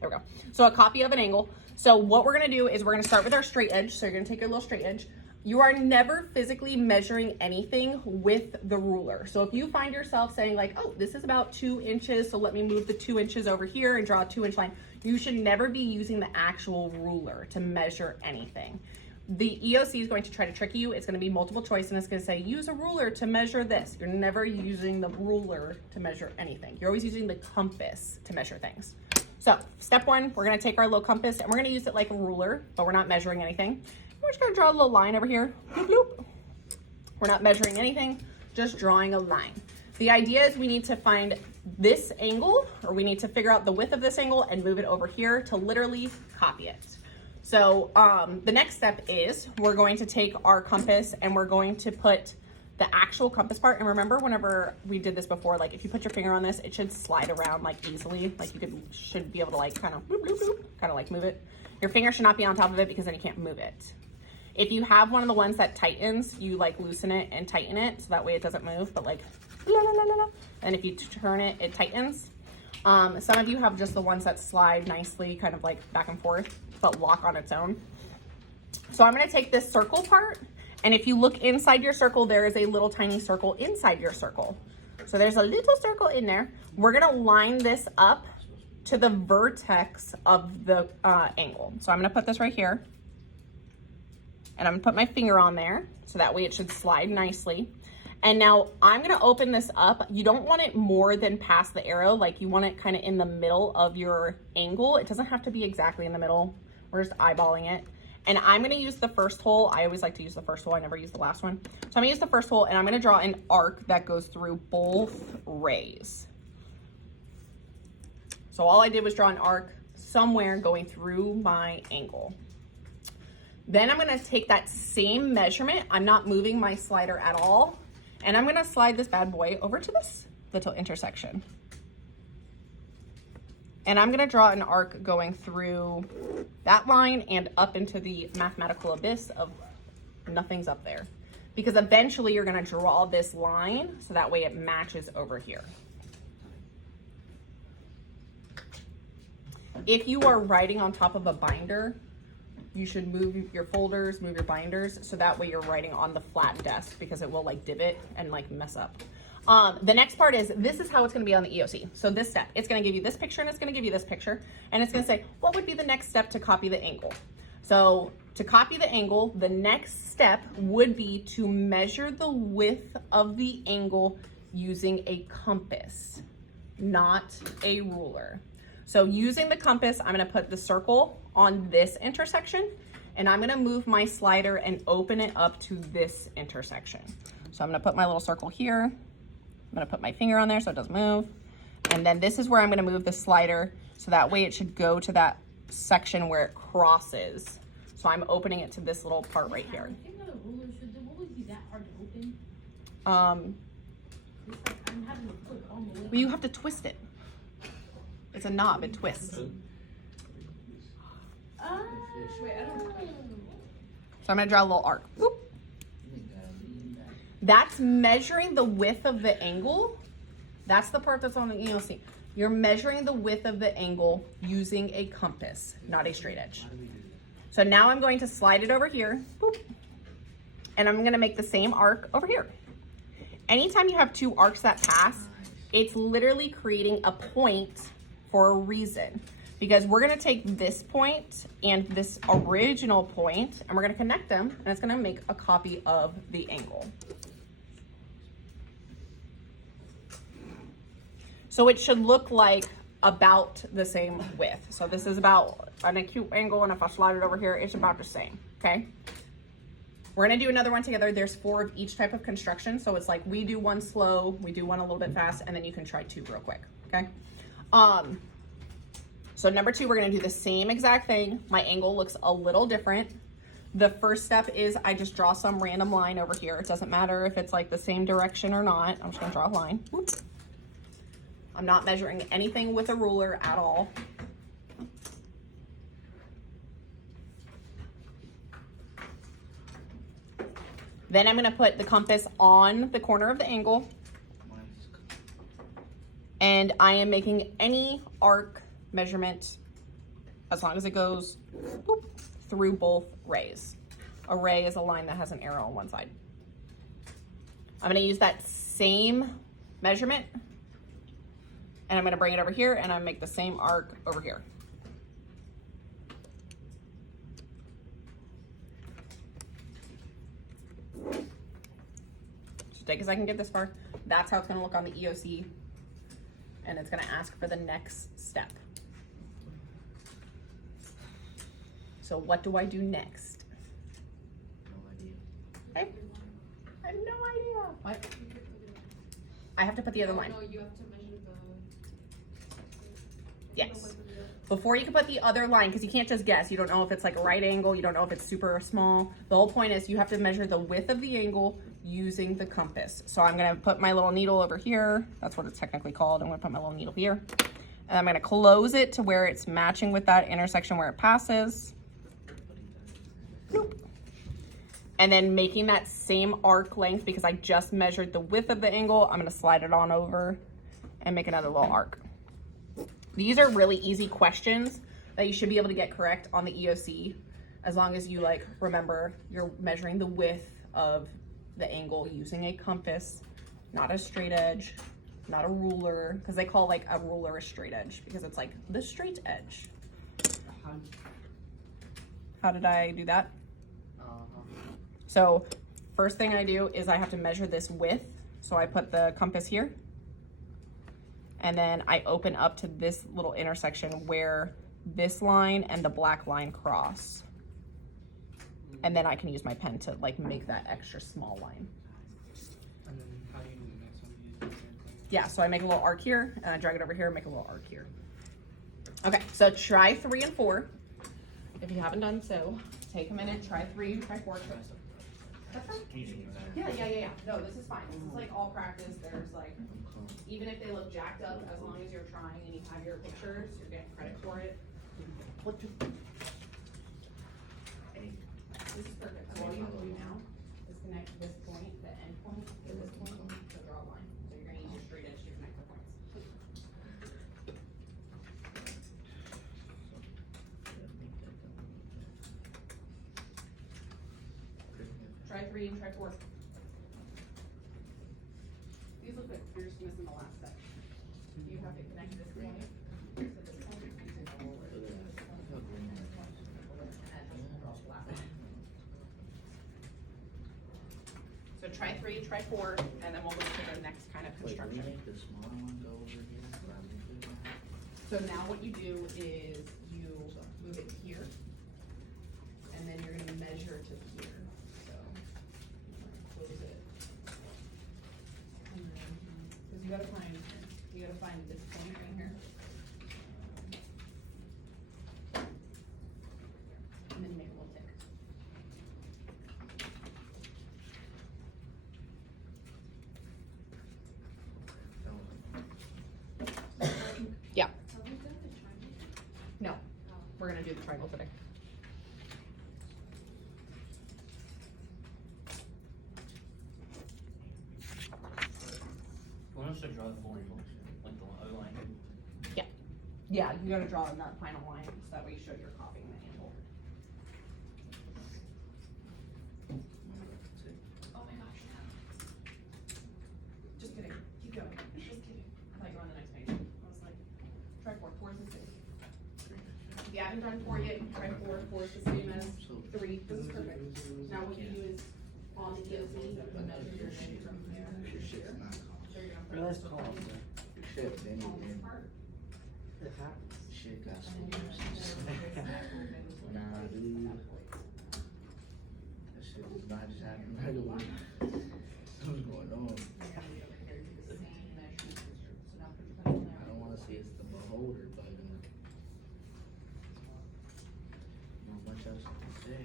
There we go. So a copy of an angle. So what we're gonna do is we're gonna start with our straight edge. So you're gonna take your little straight edge. You are never physically measuring anything with the ruler. So if you find yourself saying like, oh, this is about 2 inches, so let me move the 2 inches over here and draw a 2-inch line, you should never be using the actual ruler to measure anything. The EOC is going to try to trick you. It's going to be multiple choice and it's going to say, use a ruler to measure this. You're never using the ruler to measure anything. You're always using the compass to measure things. So step 1, we're going to take our little compass and we're going to use it like a ruler, but we're not measuring anything. We're just going to draw a little line over here. Bloop, bloop. We're not measuring anything, just drawing a line. The idea is we need to find this angle, or we need to figure out the width of this angle and move it over here to literally copy it. So the next step is we're going to take our compass and we're going to put the actual compass part. And remember, whenever we did this before, like if you put your finger on this, it should slide around like easily. Like you should be able to like kind of bloop, bloop, bloop, kind of like move it. Your finger should not be on top of it because then you can't move it. If you have one of the ones that tightens, you like loosen it and tighten it so that way it doesn't move, but like, la, la, la, la, la. And if you turn it, it tightens. Some of you have just the ones that slide nicely, kind of like back and forth, but lock on its own. So I'm gonna take this circle part, and if you look inside your circle, there is a little tiny circle inside your circle. So there's a little circle in there. We're gonna line this up to the vertex of the angle. So I'm gonna put this right here. And I'm gonna put my finger on there, so that way it should slide nicely. And now I'm gonna open this up. You don't want it more than past the arrow, like you want it kind of in the middle of your angle. It doesn't have to be exactly in the middle. We're just eyeballing it. And I'm gonna use the first hole. I always like to use the first hole, I never use the last one. So I'm gonna use the first hole and I'm gonna draw an arc that goes through both rays. So all I did was draw an arc somewhere going through my angle. Then I'm gonna take that same measurement. I'm not moving my slider at all. And I'm gonna slide this bad boy over to this little intersection. And I'm gonna draw an arc going through that line and up into the mathematical abyss of nothing's up there. Because eventually you're gonna draw this line so that way it matches over here. If you are writing on top of a binder, you should move your folders, move your binders, so that way you're writing on the flat desk because it will like divot and like mess up. The next part is, this is how it's gonna be on the EOC. So this step, it's gonna give you this picture and it's gonna give you this picture. And it's gonna say, what would be the next step to copy the angle? So to copy the angle, the next step would be to measure the width of the angle using a compass, not a ruler. So using the compass, I'm gonna put the circle on this intersection and I'm gonna move my slider and open it up to this intersection. So I'm gonna put my little circle here. I'm gonna put my finger on there so it doesn't move. And then this is where I'm gonna move the slider so that way it should go to that section where it crosses. So I'm opening it to this little part right here. Should the ruler be that hard to open? It's like I'm having to put all the way. Well, you have to twist it. It's a knob, it twists. So I'm gonna draw a little arc. Boop. That's measuring the width of the angle. That's the part that's on the EOC. You're measuring the width of the angle using a compass, not a straight edge. So now I'm going to slide it over here. Boop. And I'm gonna make the same arc over here. Anytime you have two arcs that pass, it's literally creating a point for a reason. Because we're gonna take this point and this original point and we're gonna connect them and it's gonna make a copy of the angle. So it should look like about the same width. So this is about an acute angle, and if I slide it over here, it's about the same, okay? We're gonna do another one together. There's 4 of each type of construction. So it's like we do one slow, we do one a little bit fast, and then you can try 2 real quick, okay? So number 2, we're gonna do the same exact thing. My angle looks a little different. The first step is I just draw some random line over here. It doesn't matter if it's like the same direction or not. I'm just gonna draw a line. Whoop. I'm not measuring anything with a ruler at all. Then I'm gonna put the compass on the corner of the angle. And I am making any arc measurement as long as it goes boop, through both rays. A ray is a line that has an arrow on one side. I'm gonna use that same measurement and I'm gonna bring it over here and I make the same arc over here. Just take as I can get this far. That's how it's gonna look on the EOC. And it's gonna ask for the next step. So what do I do next? No idea. Okay. I have no idea. What? I have to put the other line. No, you have to measure the. Yes. Before you can put the other line, because you can't just guess. You don't know if it's like a right angle. You don't know if it's super small. The whole point is you have to measure the width of the angle using the compass. So I'm going to put my little needle over here. That's what it's technically called. I'm going to put my little needle here. And I'm going to close it to where it's matching with that intersection where it passes. Nope. And then making that same arc length, because I just measured the width of the angle, I'm going to slide it on over and make another little arc. These are really easy questions that you should be able to get correct on the EOC, as long as you like remember you're measuring the width of the angle using a compass, not a straight edge, not a ruler, because they call like a ruler a straight edge because it's like the straight edge. How did I do that? So first thing I do is I have to measure this width. So I put the compass here. And then I open up to this little intersection where this line and the black line cross. And then I can use my pen to like make that extra small line. And then how do you do the next one? You use the same thing? Yeah, so I make a little arc here and I drag it over here and make a little arc here. Okay, so try 3 and 4. If you haven't done so, take a minute, try 3, try 4. That's fine. Yeah. No, this is fine. This is like all practice. There's like, even if they look jacked up, as long as you're trying and you have your pictures, you're getting credit for it. This is perfect. So all you have to do now is connect this point, the end point, to this point, to draw a line. So you're gonna use your straight edge to connect the points. Try 3 and try 4. These look good. You're just missing the last step. You have to connect this point to this point using the roller. And draw the last line. So try 3, try 4, and then we'll move to the next kind of Wait, do we construction. make the smaller one go over here? Or I move it? So now what you do is you move it here, and then you're gonna measure to here. So close it. And then, because you gotta find this point right here. And then you make a little tick. Yeah. So we've done the triangle. No, we're gonna do the triangle today. Want us to draw the full angle, like the O line? Yeah, you gotta draw in that final line, so that way you show you're copying the angle. Oh my gosh, yeah. Just kidding, keep going, just kidding. I thought you were on the next page. I was like, try 4, 4 is the same. If you haven't done 4 yet, try 4, 4 is the same as 3, this is perfect. Now what you do is, on the EOC, you measure your edge from there to Your shit's here. not So you're calm. gonna Let's put call this it. Your shit, then on this you part, It happens. Shit got so and then you're gonna much. Nah, dude. That shit does not just happen right away. What's going on? I don't wanna say it's the beholder, but not much else to say.